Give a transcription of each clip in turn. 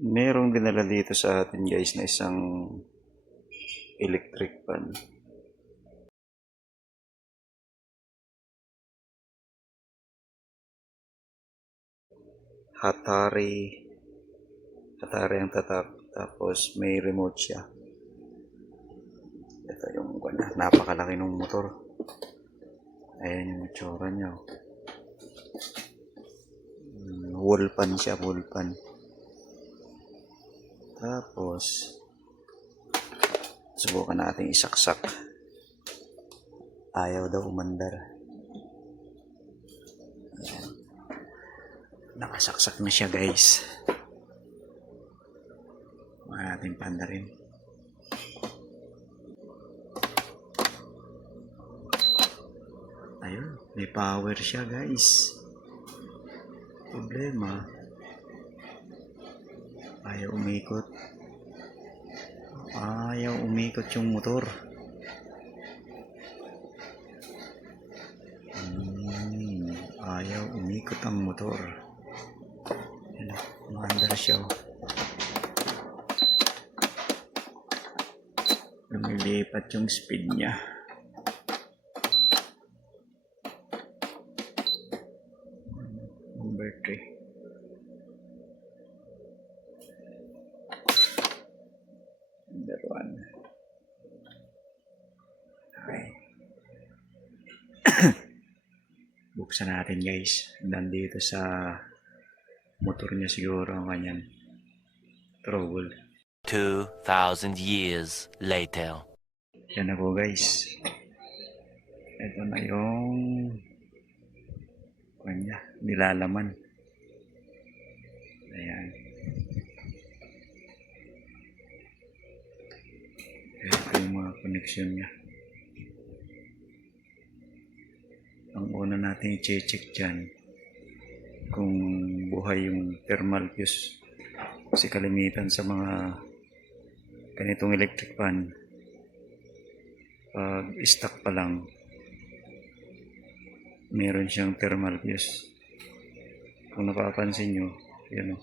Merong dinala dito sa atin guys na isang electric fan. Hatari. Hatari ang tatak. Tapos may remote siya. Ito yung napakalaki ng motor. Ayan yung itsura niya. Wall pan siya, wall pan. Tapos, subukan natin isaksak. Ayaw daw umandar. Ayan. Nakasaksak na siya guys. Huwag natin pandarin. Ayun, may power siya guys. Problema, ayaw umikot. Ayaw umikot yung motor. Ayaw umikot ang motor. Ayan, umandar siya. Lumilipat yung speed niya. Number 3. Number 1. Okay. Buksan natin guys. Nandito sa motor niya siguro ang kanyang trouble. 2,000 years later. Yan ako guys. Ito na yung kanya, nilalaman. Ayan. Ito yung mga connection niya. Ang una natin i-check dyan kung buhay yung thermal fuse. Kasi kalimitan sa mga ganitong electric fan, pag stock pa lang, meron siyang thermal fuse. Kung napapansin nyo, yan o.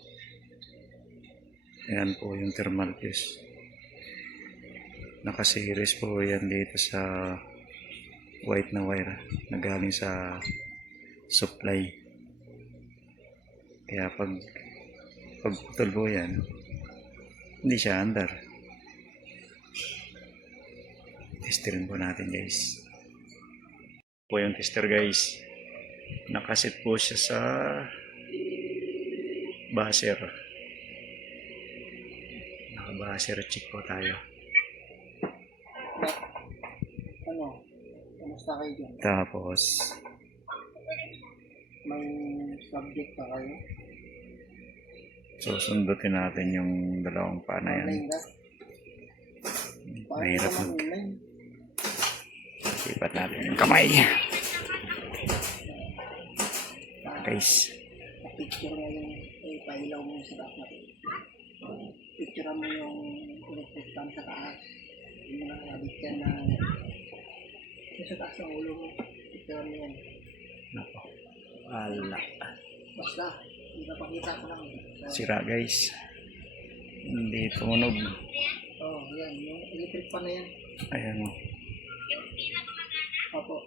Ayan po yung thermal fuse. Nakaseries po yan dito sa white na wire na galing sa supply. Kaya pag putol po yan, hindi siya andar. Testerin po natin guys. Po yung tester guys. Nakasit po siya sa buzzer. Naka-buzzer check po tayo. Ano? Kamusta kayo dyan? Tapos May subject pa kayo? susundutin natin yung dalawang pana yan. Online ba? Mahirap Paano naman online? Ipat natin yung kamay. Guys. Pa-picture mo yung pailaw mo sa taas natin. Picture mo yung electric fan sa taas. Yung mga nabit yan na yung sa taas ng ulo mo. Picture mo yan. Nako. Wala. Basta, ipapakita ko lang. Sira guys. Hindi tumunog. Oh, yan. Yung electric fan na yan. Ayan o. Opo.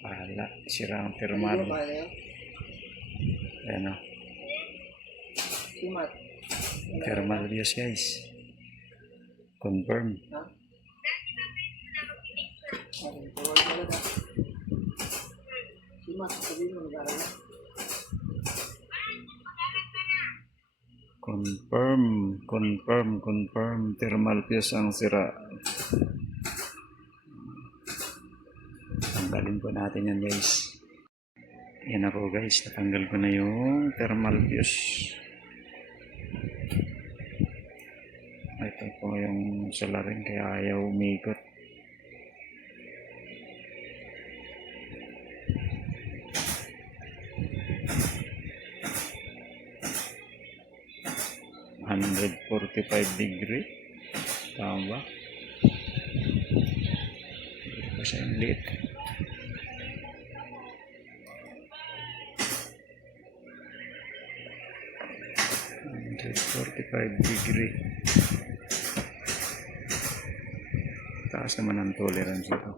Wala. Sira ang thermal. Ano ba yan? Ayan o. Simat. Thermal views guys. Confirm. Ha? Okay, forward mo lang ha. Simat, sabihin mo, nag-aaral na. Confirm. Thermal fuse ang sira. Tanggalin po natin yan guys. Yan na po guys. Natanggal ko na yung thermal fuse. Ito po yung salarin kaya ayaw umikot. $145. Tama ba? Hindi pa siya yung liit. Set 45 degree. Taas naman ang tolerance ito.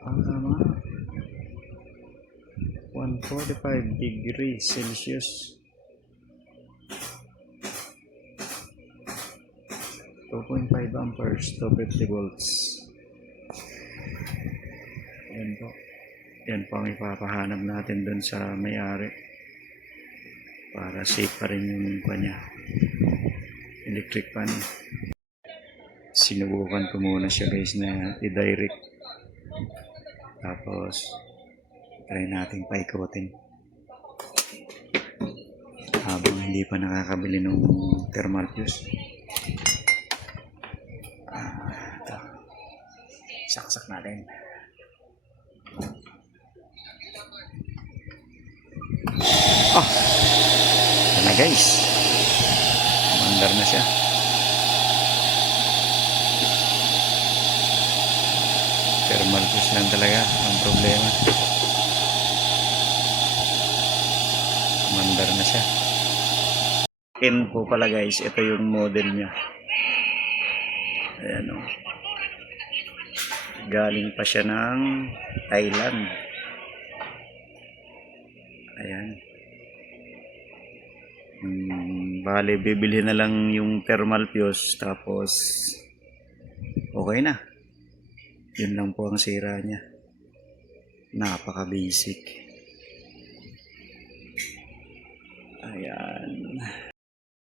Tama. 145 degrees Celsius. 2.5 amperes, 250 volts. Yan po. Yan po ang ipapahanap natin dun sa may-ari. Para safe pa rin yung kanya. Electric pan. Sinubukan ko muna siya guys na i-direct. Tapos, try nating paikutin. Habang hindi pa nakakabili ng thermal fuse. Ito. Saksak natin. Ito na guys. Mandar na siya. Thermal fuse lang talaga ang problema. Mandar na siya. N po pala guys. Ito yung model niya. Ayan o. Galing pa siya ng Thailand. Ayan. Bale, bibili na lang yung thermal fuse. Tapos, okay na. Yun lang po ang sira niya. Napaka-basic. Ayan.